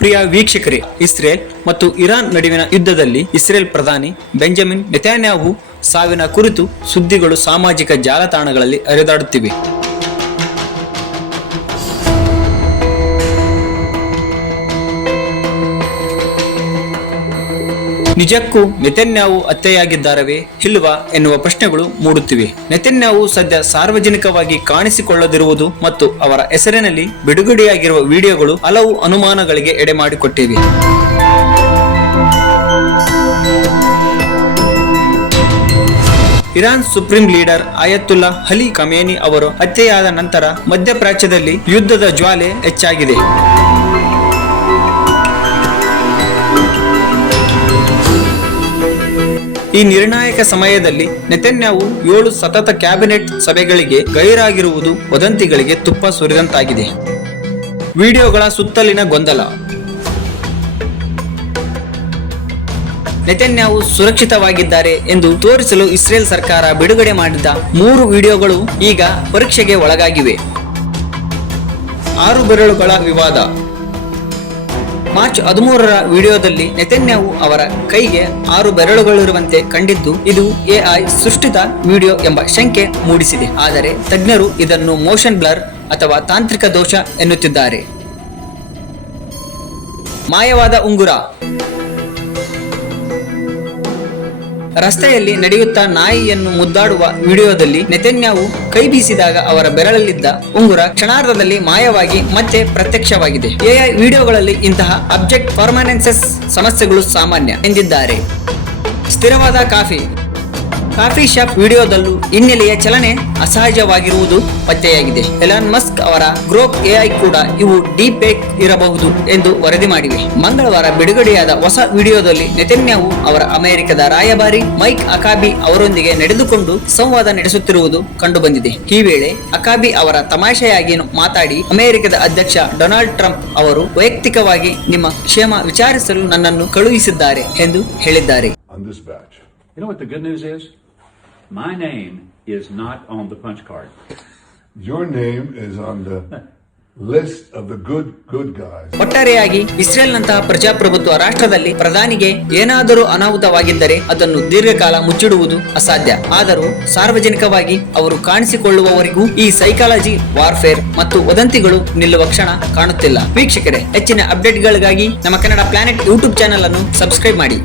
ಪ್ರಿಯ ವೀಕ್ಷಕರೇ, ಇಸ್ರೇಲ್ ಮತ್ತು ಇರಾನ್ ನಡುವಿನ ಯುದ್ಧದಲ್ಲಿ ಇಸ್ರೇಲ್ ಪ್ರಧಾನಿ ಬೆಂಜಮಿನ್ ನೆತನ್ಯಾಹು ಸಾವಿನ ಕುರಿತು ಸುದ್ದಿಗಳು ಸಾಮಾಜಿಕ ಜಾಲತಾಣಗಳಲ್ಲಿ ಹರಿದಾಡುತ್ತಿವೆ. ನಿಜಕ್ಕೂ ನೆತನ್ಯಾಹು ಹತ್ಯೆಯಾಗಿದ್ದಾರವೇ ಇಲ್ವಾ ಎನ್ನುವ ಪ್ರಶ್ನೆಗಳು ಮೂಡುತ್ತಿವೆ. ನೆತನ್ಯಾಹು ಸದ್ಯ ಸಾರ್ವಜನಿಕವಾಗಿ ಕಾಣಿಸಿಕೊಳ್ಳದಿರುವುದು ಮತ್ತು ಅವರ ಹೆಸರಿನಲ್ಲಿ ಬಿಡುಗಡೆಯಾಗಿರುವ ವಿಡಿಯೋಗಳು ಹಲವು ಅನುಮಾನಗಳಿಗೆ ಎಡೆಮಾಡಿಕೊಟ್ಟಿವೆ. Iran supreme leader Ayatollah Ali Khamenei ಅವರು ಹತ್ಯೆಯಾದ ನಂತರ ಮಧ್ಯಪ್ರಾಚ್ಯದಲ್ಲಿ ಯುದ್ಧದ ಜ್ವಾಲೆ ಹೆಚ್ಚಾಗಿದೆ. ಈ ನಿರ್ಣಾಯಕ ಸಮಯದಲ್ಲಿ ನೆತನ್ಯಾಹು 7 ಸತತ ಕ್ಯಾಬಿನೆಟ್ ಸಭೆಗಳಿಗೆ ಗೈರಾಗಿರುವುದು ವದಂತಿಗಳಿಗೆ ತುಪ್ಪ ಸುರಿದಂತಾಗಿದೆ. ವಿಡಿಯೋಗಳ ಸುತ್ತಲಿನ ಗೊಂದಲ. ನೆತನ್ಯಾಹು ಸುರಕ್ಷಿತವಾಗಿದ್ದಾರೆ ಎಂದು ತೋರಿಸಲು ಇಸ್ರೇಲ್ ಸರ್ಕಾರ ಬಿಡುಗಡೆ ಮಾಡಿದ 3 ವಿಡಿಯೋಗಳು ಈಗ ಪರೀಕ್ಷೆಗೆ ಒಳಗಾಗಿವೆ. 6 ಬೆರಳುಗಳ ವಿವಾದ. ಮಾರ್ಚ್ 13ರ ವಿಡಿಯೋದಲ್ಲಿ ನೆತನ್ಯಾಹು ಅವರ ಕೈಗೆ 6 ಬೆರಳುಗಳಿರುವಂತೆ ಕಂಡಿದ್ದು ಇದು ಎಐ ಸೃಷ್ಟಿತ ವಿಡಿಯೋ ಎಂಬ ಶಂಕೆ ಮೂಡಿಸಿದೆ. ಆದರೆ ತಜ್ಞರು ಇದನ್ನು ಮೋಷನ್ ಬ್ಲರ್ ಅಥವಾ ತಾಂತ್ರಿಕ ದೋಷ ಎನ್ನುತ್ತಿದ್ದಾರೆ. ಮಾಯವಾದ ಉಂಗುರ. ರಸ್ತೆಯಲ್ಲಿ ನಡೆಯುತ್ತಾ ನಾಯಿಯನ್ನು ಮುದ್ದಾಡುವ ವಿಡಿಯೋದಲ್ಲಿ ನೆತನ್ಯಾಹು ಕೈ ಬೀಸಿದಾಗ ಅವರ ಬೆರಳಲ್ಲಿದ್ದ ಉಂಗುರ ಕ್ಷಣಾರ್ಧದಲ್ಲಿ ಮಾಯವಾಗಿ ಮತ್ತೆ ಪ್ರತ್ಯಕ್ಷವಾಗಿದೆ. ಎಐ ವಿಡಿಯೋಗಳಲ್ಲಿ ಇಂತಹ ಅಬ್ಜೆಕ್ಟ್ ಪರ್ಮನೆನ್ಸಸ್ ಸಮಸ್ಯೆಗಳು ಸಾಮಾನ್ಯ ಎಂದಿದ್ದಾರೆ. ಸ್ಥಿರವಾದ ಕಾಫಿ ಶಾಪ್ ವಿಡಿಯೋದಲ್ಲೂ ಹಿನ್ನೆಲೆಯ ಚಲನೆ ಅಸಹಜವಾಗಿರುವುದು ಪತ್ತೆಯಾಗಿದೆ. ಎಲಾನ್ ಮಸ್ಕ್ ಅವರ ಗ್ರೋಕ್ ಎಐ ಕೂಡ ಇವು ಡೀಪ್ ಫೇಕ್ ಇರಬಹುದು ಎಂದು ವರದಿ ಮಾಡಿವೆ. ಮಂಗಳವಾರ ಬಿಡುಗಡೆಯಾದ ಹೊಸ ವಿಡಿಯೋದಲ್ಲಿ ನೆತನ್ಯಾಹು ಅವರ ಅಮೆರಿಕದ ರಾಯಭಾರಿ ಮೈಕ್ ಅಕಾಬಿ ಅವರೊಂದಿಗೆ ನಡೆದುಕೊಂಡು ಸಂವಾದ ನಡೆಸುತ್ತಿರುವುದು ಕಂಡುಬಂದಿದೆ. ಈ ವೇಳೆ ಅಕಾಬಿ ಅವರ ತಮಾಷೆಯಾಗಿ ಮಾತಾಡಿ ಅಮೆರಿಕದ ಅಧ್ಯಕ್ಷ ಡೊನಾಲ್ಡ್ ಟ್ರಂಪ್ ಅವರು ವೈಯಕ್ತಿಕವಾಗಿ ನಿಮ್ಮ ಕ್ಷೇಮ ವಿಚಾರಿಸಲು ನನ್ನನ್ನು ಕಳುಹಿಸಿದ್ದಾರೆ ಎಂದು ಹೇಳಿದ್ದಾರೆ. You know what the good news is? My name is not on the punch card. Your name is on the list of the good guys. ಒಟ್ಟಾರೆಯಾಗಿ ಇಸ್ರೇಲ್ನಂತಹ ಪ್ರಜಾಪ್ರಭುತ್ವ ರಾಷ್ಟ್ರದಲ್ಲಿ ಪ್ರಧಾನಿಗೆ ಏನಾದರೂ ಅನಾಹುತವಾಗಿದ್ದರೆ ಅದನ್ನು ದೀರ್ಘಕಾಲ ಮುಚ್ಚಿಡುವುದು ಅಸಾಧ್ಯ. ಆದರೂ ಸಾರ್ವಜನಿಕವಾಗಿ ಅವರು ಕಾಣಿಸಿಕೊಳ್ಳುವವರೆಗೂ ಈ ಸೈಕಾಲಜಿ ವಾರ್ಫೇರ್ ಮತ್ತು ವದಂತಿಗಳು ನಿಲ್ಲುವ ಕ್ಷಣ ಕಾಣುತ್ತಿಲ್ಲ. ವೀಕ್ಷಕರೇ, ಹೆಚ್ಚಿನ ಅಪ್ಡೇಟ್ಗಳಿಗಾಗಿ ನಮ್ಮ ಕನ್ನಡ ಪ್ಲಾನೆಟ್ ಯೂಟ್ಯೂಬ್ ಚಾನೆಲ್ ಅನ್ನು ಸಬ್ಸ್ಕ್ರೈಬ್ ಮಾಡಿ.